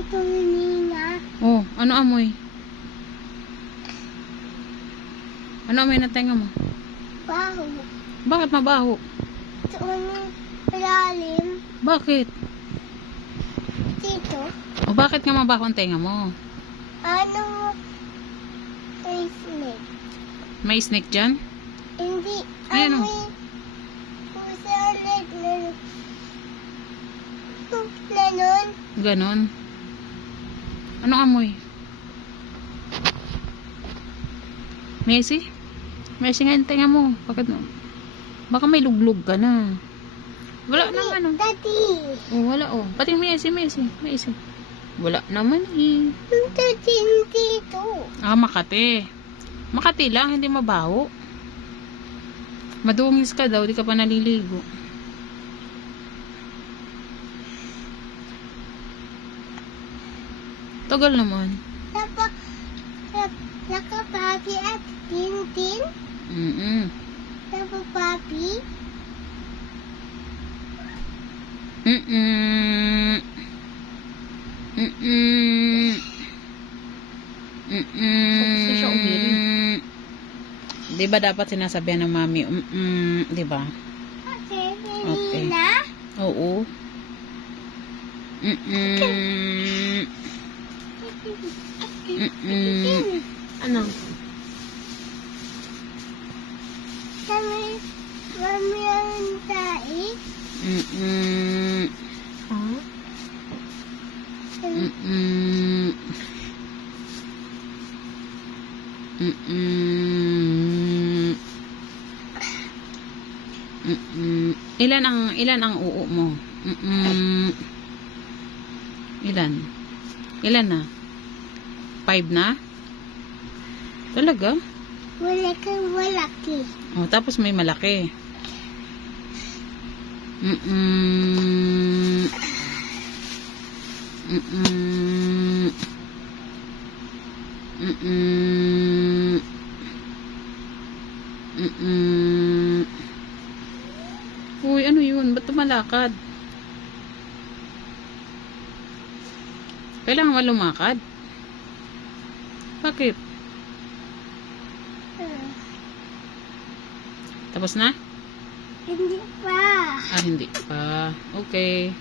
Ito Nina. Oh, ano amoy? Ano amoy na tenga mo? Baho. Bakit mabaho? Ito ang lalim. Bakit? Dito. O bakit nga mabaho ang tenga mo? Ano? May snake. May snake dyan? Hindi. Ayan, oh. Amoy. Pusa ulit na. Ganon. Ano amoy? Messi? Messi nga yung tenga mo. Bakit no? Baka may luglog ka na. Wala naman ano. Dati. Oh, wala oh. Pati Messi, Messi, Messi. Wala naman eh. Yung dati dito. Ah, Makati. Makati lang, hindi mabaho. Madungis ka daw, di ka pa naliligo. Tagal naman. Napa, nap, nakapapi at tintin. Mm-mm. Napapapi. Mm-mm. Mm-mm. Mm-mm. Umiri. Di ba dapat sinasabihan ng mami, mm-mm, di ba? Okay, Okay. Oo. Mm-mm. Mm-mm. Ano? Kami, mami ang. Ha? Mm-mm. Mm-mm. Mm-mm. Ilan ang ilan ang uo mo? Mm-mm. Ilan? Ilan na? Five na? Talaga? Wala kang walaki. Oh, tapos may malaki. Mm-mm. Mm-mm. Mm-mm. Mm-mm. Uy, ano yun? Ba't tumalakad? Kailangan lumakad? Bakit? Tapos na? Hindi pa. Ah, hindi pa. Okay.